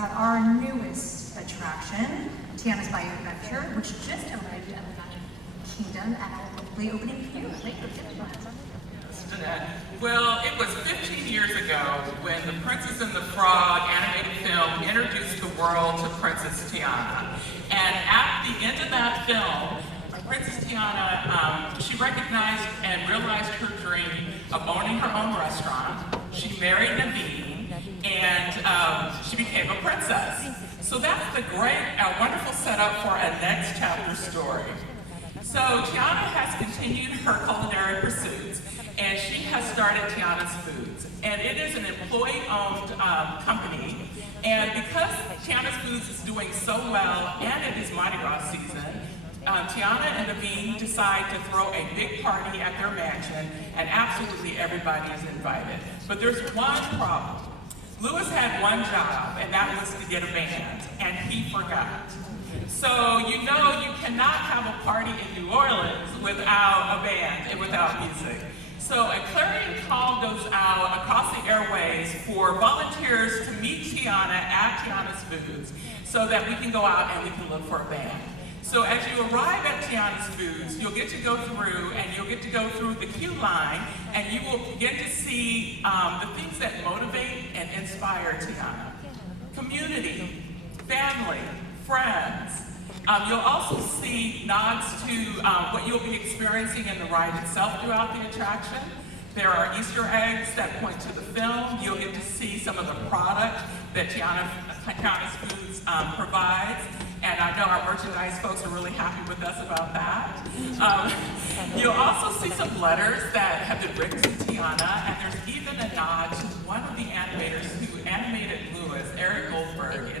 about our newest attraction, Tiana's Bayou Adventure, which just arrived at the Magic Kingdom and will hopefully open in Peru later. Well, it was 15 years ago when the Princess and the Frog animated film introduced the world to Princess Tiana. And at the end of that film, Princess Tiana, she recognized and realized her dream of owning her own restaurant. She married Naveen, and she became a princess. So that's the great, wonderful setup for a next chapter story. So Tiana has continued her culinary pursuits, and she has started Tiana's Foods. And it is an employee-owned company. And because Tiana's Foods is doing so well, and it is Mardi Gras season, Tiana and Naveen decide to throw a big party at their mansion, and absolutely everybody is invited. But there's one problem. Louis had one job, and that was to get a band, and he forgot. So you know you cannot have a party in New Orleans without a band and without music. So a clarion call goes out across the airways for volunteers to meet Tiana at Tiana's Foods so that we can go out and we can look for a band. So as you arrive at Tiana's Foods, you'll get to go through the queue line, and you will begin to see the things that motivate and inspire Tiana. Community, family, friends. You'll also see nods to what you'll be experiencing in the ride itself throughout the attraction. There are Easter eggs that point to the film. You'll get to see some of the product that Tiana's Foods provides. And I know our merchandise folks are really happy with us about that. You'll also see some letters that have been written to Tiana, and there's even a nod to one of the animators who animated Louis, Eric Goldberg,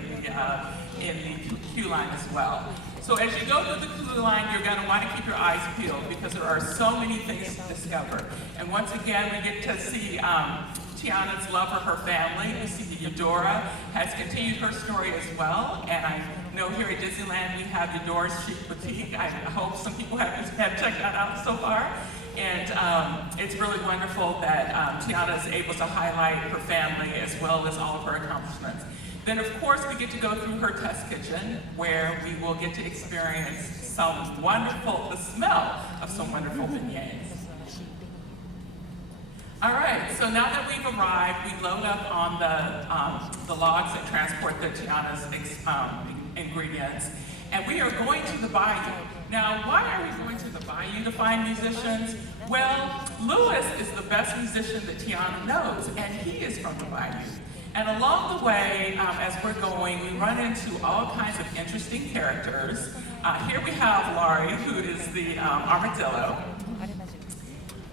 in the queue line as well. So as you go through the queue line, you're going to want to keep your eyes peeled because there are so many things to discover. And once again, we get to see Tiana's love for her family. We see Eudora has continued her story as well. And I know here at Disneyland we have Eudora's Chic Boutique. I hope some people have checked that out so far. And it's really wonderful that Tiana is able to highlight her family as well as all of her accomplishments. Then of course we get to go through her test kitchen where we will get to experience the smell of some wonderful beignets. All right, so now that we've arrived, we load up on the logs that transport the Tiana's ingredients, and we are going to the Bayou. Now, why are we going to the Bayou to find musicians? Well, Louis is the best musician that Tiana knows, and he is from the Bayou. And along the way, as we're going, we run into all kinds of interesting characters. Here we have Laurie, who is the armadillo.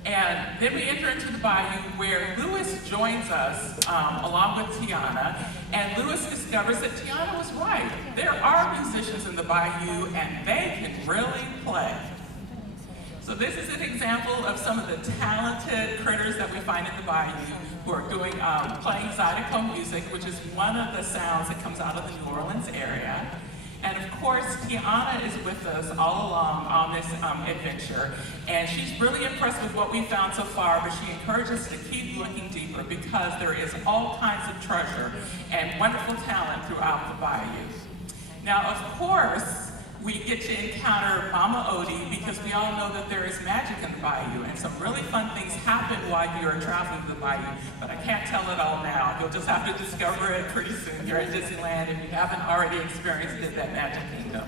And then we enter into the Bayou where Louis joins us along with Tiana, and Louis discovers that Tiana was right. There are musicians in the Bayou and they can really play. So this is an example of some of the talented critters that we find in the Bayou who are doing playing zydeco music, which is one of the sounds that comes out of the New Orleans area. And of course, Tiana is with us all along on this adventure, and she's really impressed with what we found so far, but she encourages us to keep looking deeper because there is all kinds of treasure and wonderful talent throughout the Bayou. Now, of course, we get to encounter Mama Odie because we all know that there is magic in the Bayou, and some really fun things happen while you're traveling to the Bayou, but I can't tell it all now. You'll just have to discover it pretty soon here at Disneyland if you haven't already experienced it at Magic Kingdom.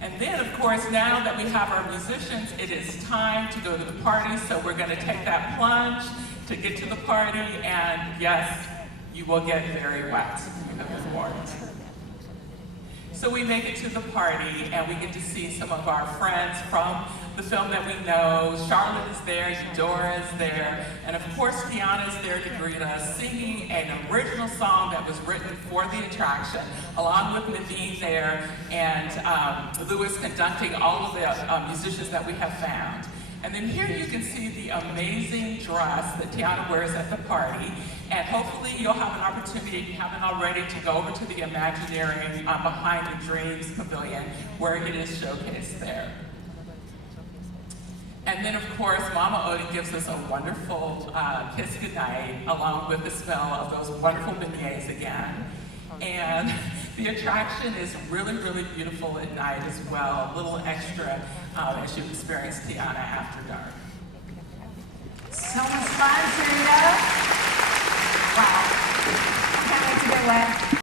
And then, of course, now that we have our musicians, it is time to go to the party, so we're going to take that plunge to get to the party, and yes, you will get very wet because it's warm. So we make it to the party, and we get to see some of our friends from the film that we know. Charlotte is there, Eudora is there, and of course Tiana is there to greet us, singing an original song that was written for the attraction, along with Naveen there, and Louis conducting all of the musicians that we have found. And then here you can see the amazing dress that Tiana wears at the party. And hopefully you'll have an opportunity, if you haven't already, to go over to the Imagineering Behind the Dreams Pavilion, where it is showcased there. And then, of course, Mama Odie gives us a wonderful kiss goodnight, along with the smell of those wonderful beignets again. And the attraction is really, really beautiful at night as well. A little extra as you experience Tiana after dark. So much fun, Tiana. Wow. I can't wait to get wet.